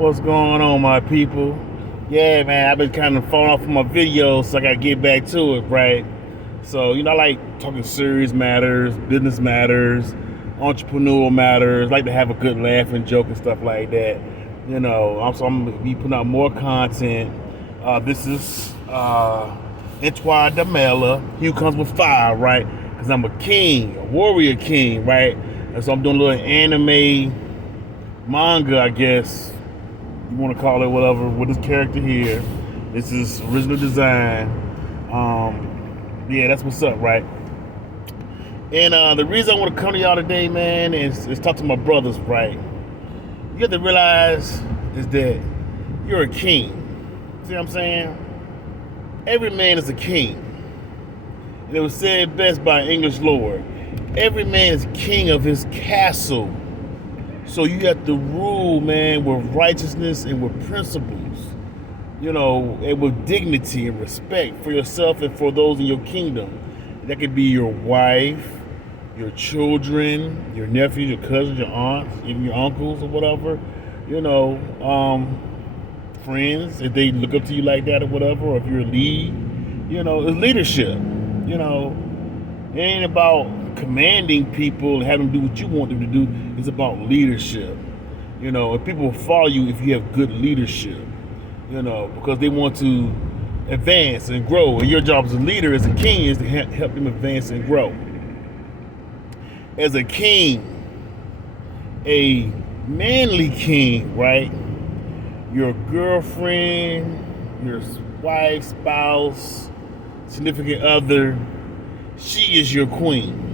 What's going on, my people? Yeah, man, I've been kind of falling off of my videos, so I gotta get back to it, right? So, I like talking serious matters, business matters, entrepreneurial matters. Like to have a good laugh and joke and stuff like that. I'm gonna be putting out more content. This is Antoine Damela. He comes with fire, right? Because I'm a king, a warrior king, right? And so I'm doing a little anime manga, I guess you want to call it whatever, with this character here. This is original design. Yeah, that's what's up, right? And the reason I want to come to y'all today, man, is talk to my brothers, right? You have to realize is that you're a king. See what I'm saying? Every man is a king. And it was said best by an English lord. Every man is king of his castle. So you have to rule, man, with righteousness and with principles, and with dignity and respect for yourself and for those in your kingdom. That could be your wife, your children, your nephews, your cousins, your aunts, even your uncles or whatever, friends, if they look up to you like that or whatever, or if you're a lead, it's leadership, It ain't about commanding people and having them do what you want them to do. It's about leadership. And people will follow you if you have good leadership, because they want to advance and grow. And your job as a leader, as a king, is to help them advance and grow. As a king, a manly king, right? Your girlfriend, your wife, spouse, significant other, she is your queen,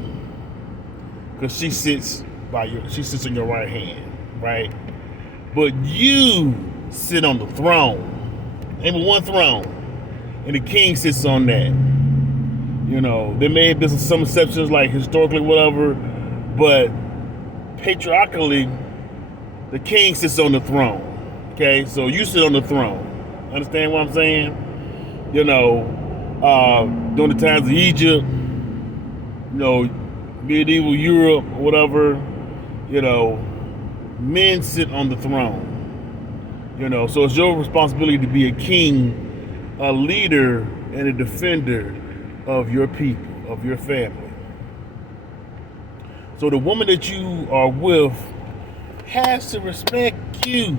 because she sits on your right hand, right? But you sit on the throne. Ain't one throne, and the king sits on that. There may have been some exceptions, like historically, whatever, but patriarchally, the king sits on the throne. Okay, so you sit on the throne. Understand what I'm saying? During the times of Egypt, medieval Europe, whatever, men sit on the throne. So it's your responsibility to be a king, a leader, and a defender of your people, of your family. So the woman that you are with has to respect you.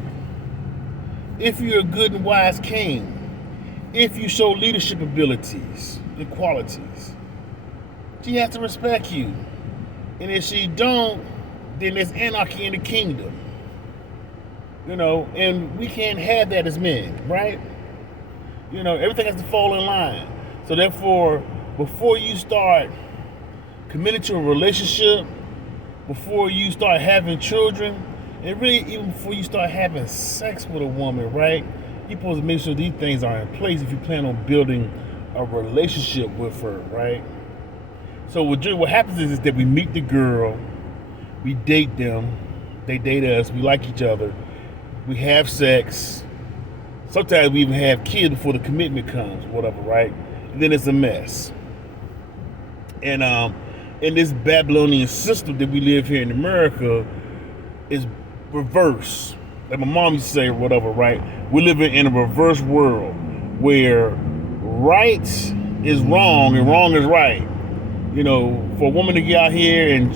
If you're a good and wise king, if you show leadership abilities and qualities, she has to respect you. And if she don't, then there's anarchy in the kingdom. And we can't have that as men, right? Everything has to fall in line. So therefore, before you start committing to a relationship, before you start having children, and really even before you start having sex with a woman, right? You're supposed to make sure these things are in place if you plan on building a relationship with her, right? So what happens is that we meet the girl, we date them, they date us, we like each other, we have sex. Sometimes we even have kids before the commitment comes, whatever, right? And then it's a mess. And in this Babylonian system that we live here in America is reverse. Like my mom used to say or whatever, right? We're living in a reverse world where right is wrong and wrong is right. For a woman to get out here and,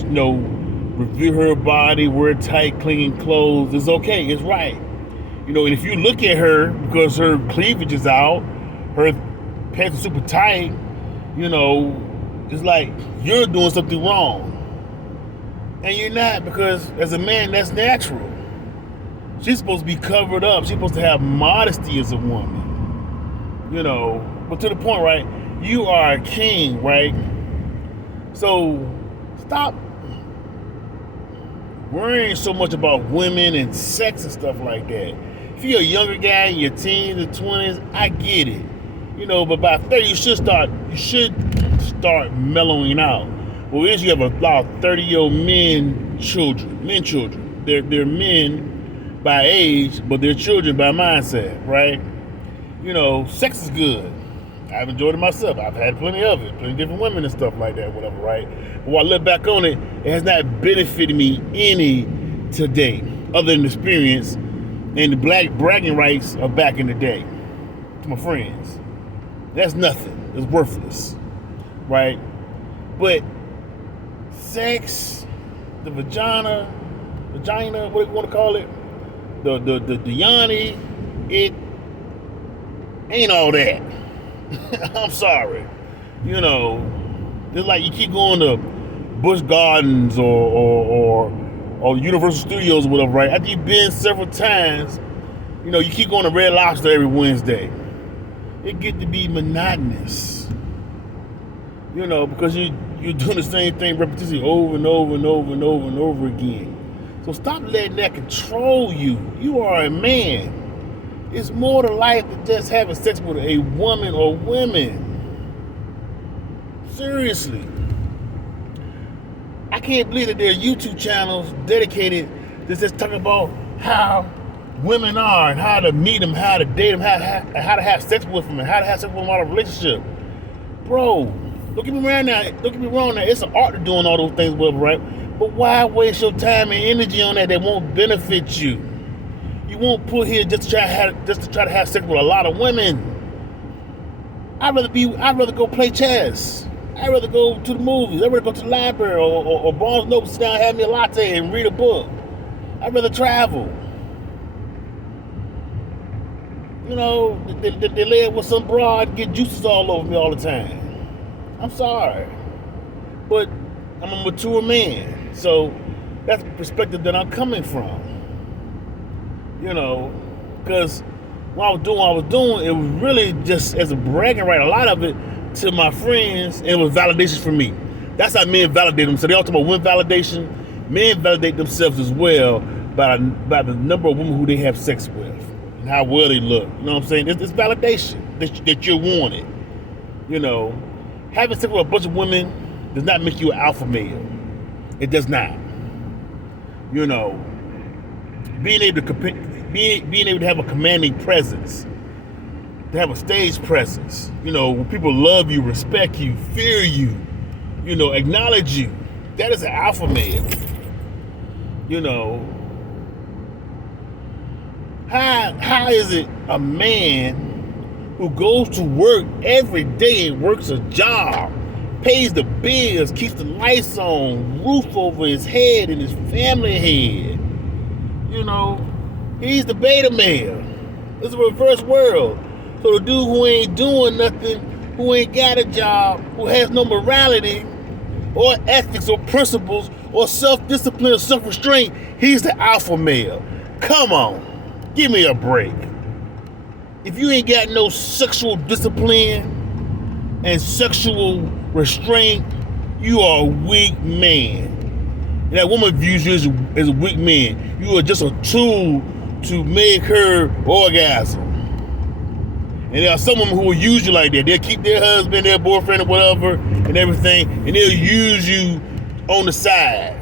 review her body, wear tight, clinging clothes, it's okay, it's right. And if you look at her because her cleavage is out, her pants are super tight, it's like you're doing something wrong. And you're not, because as a man, that's natural. She's supposed to be covered up. She's supposed to have modesty as a woman. But to the point, right? You are a king, right? So stop worrying so much about women and sex and stuff like that. If you're a younger guy in your teens and 20s, I get it. But by 30 you should start mellowing out. Well, you have a lot of 30-year-old men children. They're men by age, but they're children by mindset, right? Sex is good. I've enjoyed it myself. I've had plenty of it, plenty of different women and stuff like that, whatever, right? But when I look back on it, it has not benefited me any to date, other than experience And the black bragging rights are back in the day. To my friends. That's nothing. It's worthless. Right? But sex, the vagina, what you want to call it, the yanni, it ain't all that. I'm sorry. You know, it's like you keep going to Busch Gardens or Universal Studios or whatever, right? After you've been several times, you know, you keep going to Red Lobster every Wednesday. It get to be monotonous. You know, because you're doing the same thing repetitively over and over and over and over and over again. So stop letting that control you. You are a man. It's more to life than just having sex with a woman or women. Seriously. I can't believe that there are YouTube channels dedicated to just talking about how women are and how to meet them, how to date them, how to have sex with them, and how to have sex with them out of a relationship. Bro, don't get me wrong now. It's an art to doing all those things, well, right? But why waste your time and energy on that won't benefit you? You won't put here just to try to have sex with a lot of women. I'd rather go play chess. I'd rather go to the movies. I'd rather go to the library or Barnes & Noble, sit down, have me a latte and read a book. I'd rather travel. You know, they lay with some broad and get juices all over me all the time. I'm sorry. But I'm a mature man. So that's the perspective that I'm coming from. You know, because when I was doing what I was doing, it was really just as a bragging right. A lot of it to my friends, and it was validation for me. That's how men validate them. So they all talk about women validation. Men validate themselves as well by the number of women who they have sex with and how well they look. You know what I'm saying? It's validation that you're wanted. You know, having sex with a bunch of women does not make you an alpha male. It does not. You know, being able to have a commanding presence, to have a stage presence, you know, when people love you, respect you, fear you, you know, acknowledge you, that is an alpha male. You know, how is it a man who goes to work every day and works a job, pays the bills, keeps the lights on, roof over his head and his family head, you know, he's the beta male. It's a reverse world. So the dude who ain't doing nothing, who ain't got a job, who has no morality or ethics or principles or self-discipline or self-restraint, he's the alpha male. Come on, give me a break. If you ain't got no sexual discipline and sexual restraint, you are a weak man. And that woman views you as a weak man. You are just a tool to make her orgasm. And there are some women who will use you like that. They'll keep their husband, their boyfriend, or whatever, and everything, and they'll use you on the side.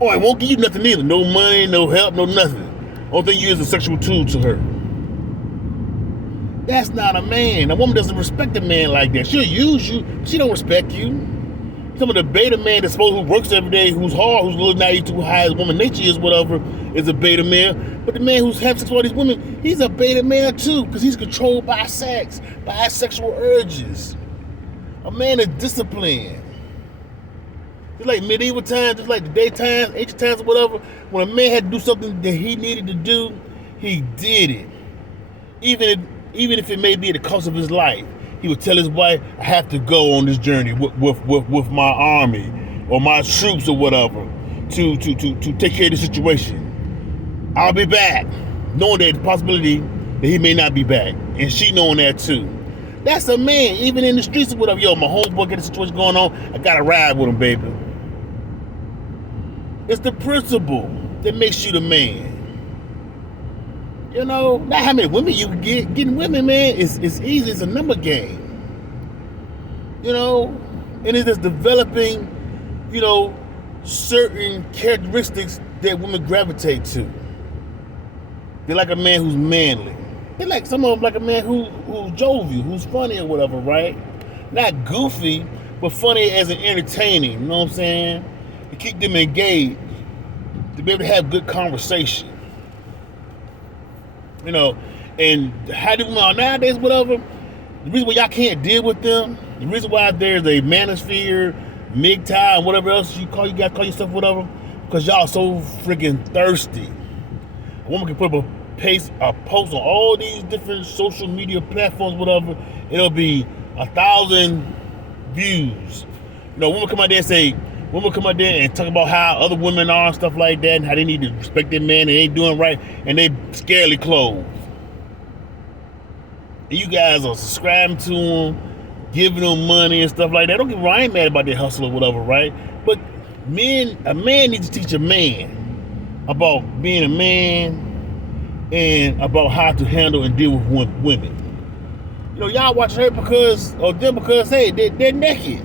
Oh, it won't give you nothing either. No money, no help, no nothing. Only thing you use is a sexual tool to her. That's not a man. A woman doesn't respect a man like that. She'll use you, but she don't respect you. Some of the beta man that's supposed who works every day, who's hard, who's a little naive to how his woman nature is, whatever, is a beta male. But the man who's having sex with all these women, he's a beta male too, because he's controlled by sex, by his sexual urges. A man is disciplined. Just like medieval times, just like the daytimes, ancient times, or whatever, when a man had to do something that he needed to do, he did it. Even if it may be at the cost of his life. He would tell his wife, I have to go on this journey with my army or my troops or whatever to take care of the situation. I'll be back, knowing that the possibility that he may not be back. And she knowing that too. That's a man, even in the streets or whatever. Yo, my homeboy got a situation going on, I gotta ride with him, baby. It's the principle that makes you the man. You know, not how many women you can get. Getting women, man, it's easy. It's a number game. You know, and it's just developing, you know, certain characteristics that women gravitate to. They're like a man who's manly. They're like some of them like a man who's jovial, who's funny or whatever, right? Not goofy, but funny as in entertaining. You know what I'm saying? To keep them engaged, to be able to have good conversation. You know, and how do women nowadays, whatever, the reason why y'all can't deal with them, the reason why there's a manosphere, MGTOW, and whatever else you gotta call yourself, whatever, because y'all so freaking thirsty. A woman can put up a post on all these different social media platforms, whatever, it'll be 1,000 views. You know, women come out there and talk about how other women are and stuff like that, and how they need to respect their man and they ain't doing right, and they scarily clothed. And you guys are subscribing to them, giving them money and stuff like that. Don't get me wrong, I ain't mad about their hustle or whatever, right? But a man needs to teach a man about being a man and about how to handle and deal with women. You know, y'all watch her because hey, they're naked.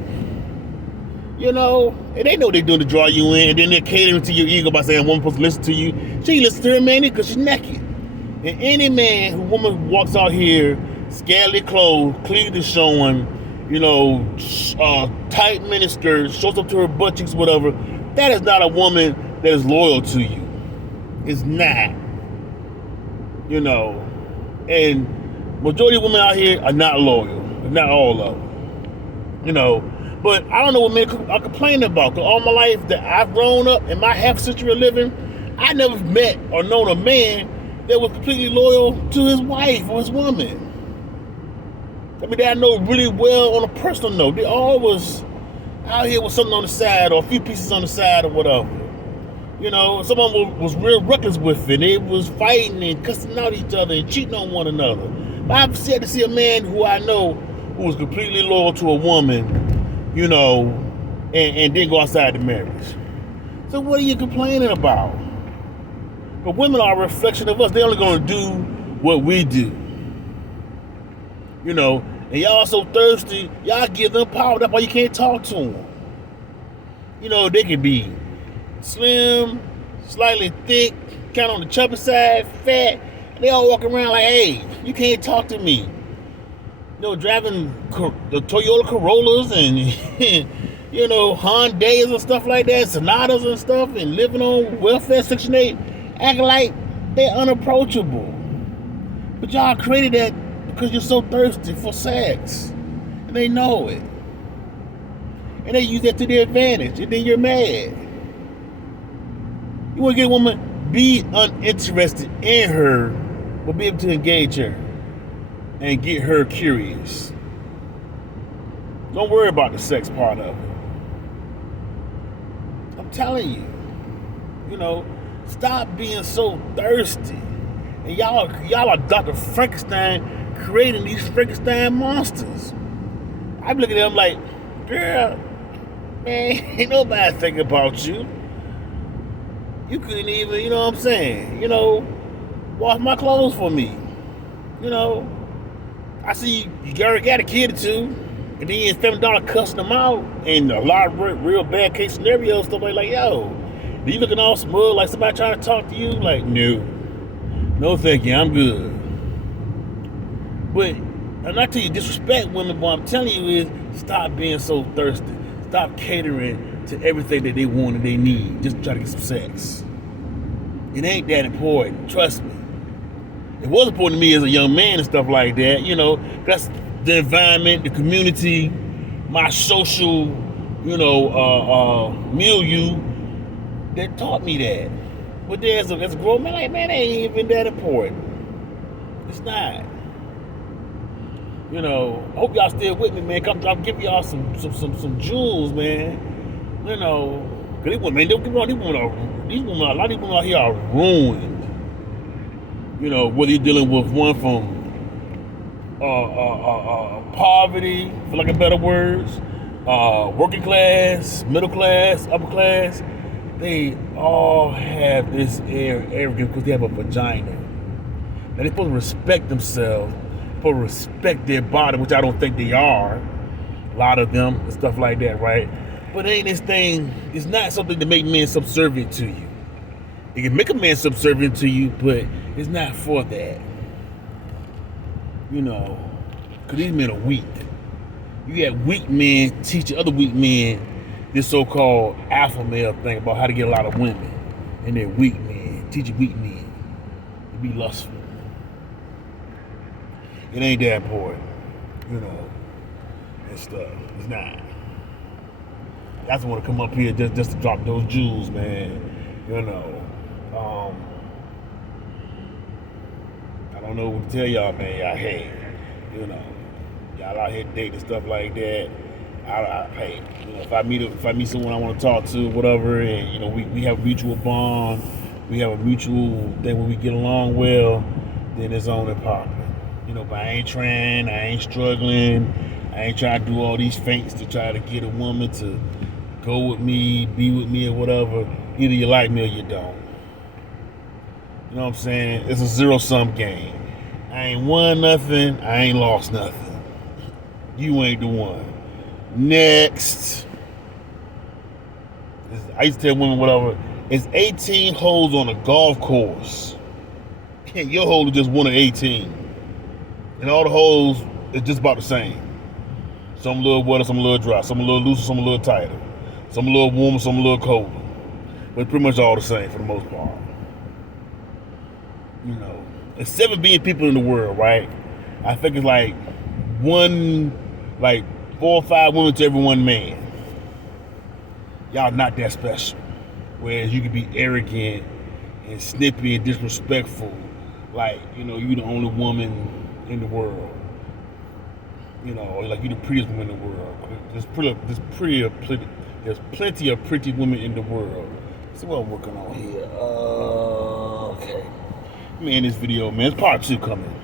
You know, and they know they're doing to draw you in, and then they're catering to your ego by saying woman's supposed to listen to you. She listens to her man because she's naked. And any woman walks out here scantily clothed, cleavage showing, you know, tight miniskirt, shows up to her butt cheeks, whatever, that is not a woman that is loyal to you. It's not. You know, and majority of women out here are not loyal. Not all of them. You know, but I don't know what men are complaining about. Because all my life that I've grown up in my half century of living, I never met or known a man that was completely loyal to his wife or his woman. I mean, that I know really well on a personal note. They always out here with something on the side or a few pieces on the side or whatever. You know, someone was real reckless with it. They was fighting and cussing out each other and cheating on one another. But I've said to see a man who I know who was completely loyal to a woman, you know, and didn't go outside the marriage. So what are you complaining about? But women are a reflection of us. They're only going to do what we do. You know, and y'all so thirsty, y'all give them power. That's why you can't talk to them. You know, they can be slim, slightly thick, kind of on the chubby side, fat. They all walk around like, hey, you can't talk to me. You know, driving the Toyota Corollas and, you know, Hondas and stuff like that, Sonatas and stuff, and living on welfare Section 8, acting like they're unapproachable. But y'all created that because you're so thirsty for sex. And they know it. And they use that to their advantage. And then you're mad. You want to get a woman, be uninterested in her, but be able to engage her and get her curious. Don't worry about the sex part of it. I'm telling you. You know, stop being so thirsty. And y'all are Dr. Frankenstein creating these Frankenstein monsters. I be looking at them like, girl, man, ain't nobody thinking about you. You couldn't even, you know what I'm saying, you know, wash my clothes for me. You know, I see you already got a kid or two, and then you spend $7 cussing them out, and a lot of real bad case scenarios, stuff like yo, you looking all smug like somebody trying to talk to you? Like, no thank you, I'm good. But I'm not telling you disrespect women, but I'm telling you is stop being so thirsty. Stop catering to everything that they want and they need just to try to get some sex. It ain't that important, trust me. It was important to me as a young man and stuff like that, you know, that's the environment, the community, my social, you know, milieu that taught me that. But as a grown man, like, man, it ain't even that important. It's not. You know, I hope y'all still with me, man. I'll give y'all some jewels, man. You know, cause these women, don't get me wrong, these women, a lot of these women out here are ruined. You know, whether you're dealing with one from poverty, for lack of better words, working class, middle class, upper class, they all have this arrogance because they have a vagina. Now they're supposed to respect themselves, supposed to respect their body, which I don't think they are. A lot of them and stuff like that, right? But ain't this thing, it's not something to make men subservient to you. It can make a man subservient to you, but it's not for that. You know, because these men are weak. You got weak men teaching other weak men this so-called alpha male thing about how to get a lot of women. And they're weak men, teaching weak men to be lustful. It ain't that important, you know, and stuff. It's not. I just want to come up here just to drop those jewels, man. You know, I don't know what to tell y'all, man. I hate, you know, y'all out here dating and stuff like that. I hate, you know, if I meet someone I want to talk to, whatever, and you know, we have a mutual bond, we have a mutual thing where we get along well, then it's on and popping. You know, but I ain't trying, I ain't struggling, I ain't trying to do all these feints to try to get a woman to go with me, be with me, or whatever. Either you like me or you don't. You know what I'm saying? It's a zero-sum game. I ain't won nothing, I ain't lost nothing. You ain't the one. Next. I used to tell women, whatever, it's 18 holes on a golf course. Your hole is just one of 18. And all the holes is just about the same. Some a little wetter, some a little dry, some a little looser, some a little tighter. Some a little warmer, some a little colder. But it's pretty much all the same for the most part. You know, it's 7 billion people in the world, right? I think it's like 4 or 5 women to every 1 man. Y'all not that special. Whereas you could be arrogant and snippy and disrespectful, like, you know, you the only woman in the world. You know, like you the prettiest woman in the world. There's plenty of pretty women in the world. So what I'm working on here. Okay. Let me end this video, man. It's part 2 coming.